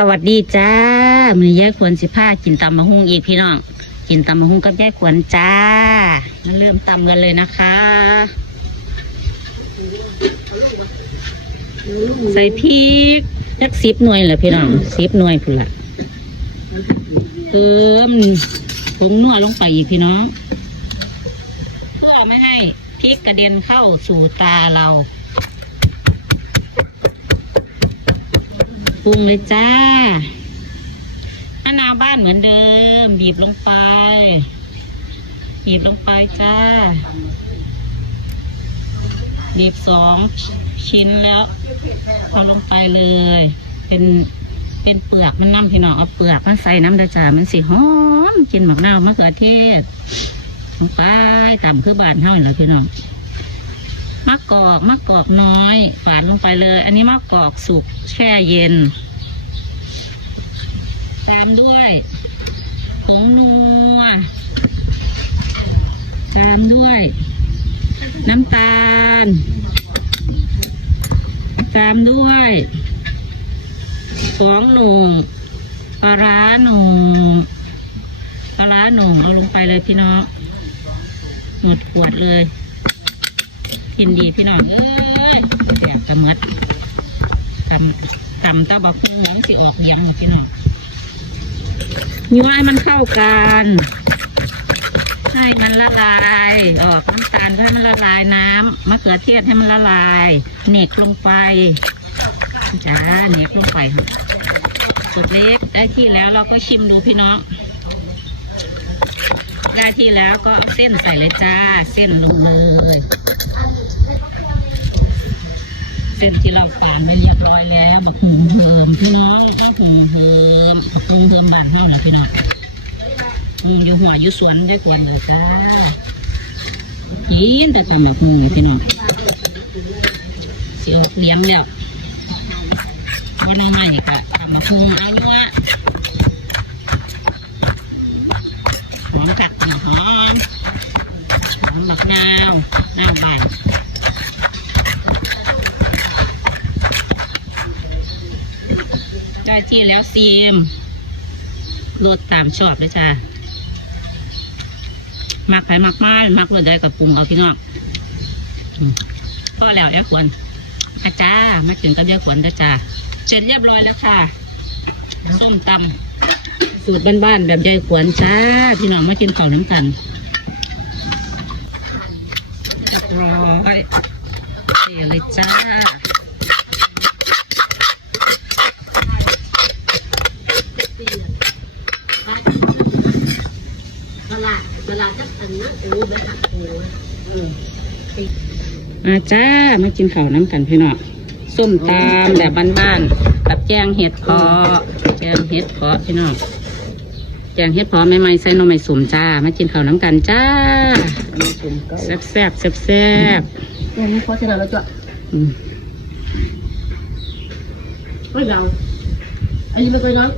สวัสดีจ้ามือยายขวนสิผ้ากินตำมะฮุ่งอีกพี่น้อง กินตำมะฮุ่งกับยายขวนจ้ามาเริ่มตำกันเลยนะคะ ใส่พริกสักสิบหน่วยเหรอพี่น้องสิบหน่วยพุ่นละเติมผงนัวลงไปอีกพี่น้อง เพื่อไม่ให้พริกกระเด็นเข้าสู่ตาเรา รุงเลยจ้ามะนาวบ้านเหมือนเดิม บีบลงไป บีบลงไปจ้า บีบสองชิ้นแล้วเอาลงไปเลย เป็นเป็นเปลือกมันน้ำพี่น้องเอาเปลือกมาใส่น้ำดาจ้ามันสิหอมกินหมักนาวมะเขือเทศลงไปต่ำคือบานเท่าไหร่พี่น้องมะกอกมะกอกน้อยฝานลงไปเลย อันนี้มะกอกสุกแช่เย็น ตามด้วยผงนัวตามด้วย น้ำตาล ตามด้วยของหนุ่มปลาร้าหนุ่มปลาร้าหนุ่มเอาลงไปเลยพี่น้องหมดขวดเลย กินดีพี่น้องเอ้ยแสบกันหมดตำตำตาบักหุ่งหลังสิออกเยี่ยมเลยพี่น้อง ยัวให้มันเข้ากันให้มันละลายออกน้ำตาลให้มันละลายน้ำมะเขือเทศให้มันละลายเหน็กลงไปจ้าเหน็กลงไปค่ะสุดเล็กได้ที่แล้วเราก็ชิมดูพี่น้องได้ที่แล้วก็เอาเส้นใส่เลยจ้า เส้นลงเลย เส้นที่เราฝานไปเรียบร้อยแล้วบักหุงเหิมพี่น้องต้องหุงเหิมบักหุงเหิมบานเท่านะพี่น้องอืมอยู่หัวอยู่สวนได้ควรเลยจ้ากินแต่ตำแบบมูนพี่น้องเสียเลี้ยมแล้ววันนี้ไม่ค่ะตำแบบมูเอาลูกว่าหอมผักหอมหอมหมมะนาวน้ำบานได้ ที่แล้วซีมรสตามชอบเลยจ้ามักไผ่มักมามักรสใดกับปรุงเอาพี่น้องก็แล้วยายขวนอาจ้ามาถึงก็ยายขวนนะจ้าเสร็จเรียบร้อยแล้วค่ะ ส้มตำสูตรบ้านๆแบบยายขวนจ้า พี่น้องมากินข้าวน้ำกันเรียบร้อยเสียเลยจ้า ลาดตลาดจักอันนั้นโอ้ไปหักโอ้เออมาจ้ามากินข้าวน้ำกันพี่น้องส้มตามแบบบ้านๆแบบแกงเห็ดเพาะแกงเห็ดเพาะพี่น้องแกงเห็ดเพาะใหม่ๆใส่หน่อไม้สุ่มจ้ามากินข้าวน้ำกันจ้ามีสุ่มก็แซ่บแซ่บแซ่บแซ่บเนี่ยนี่เพราะฉะนั้นเราจะอืมไม่เราอันนี้ไม่เคยน้อย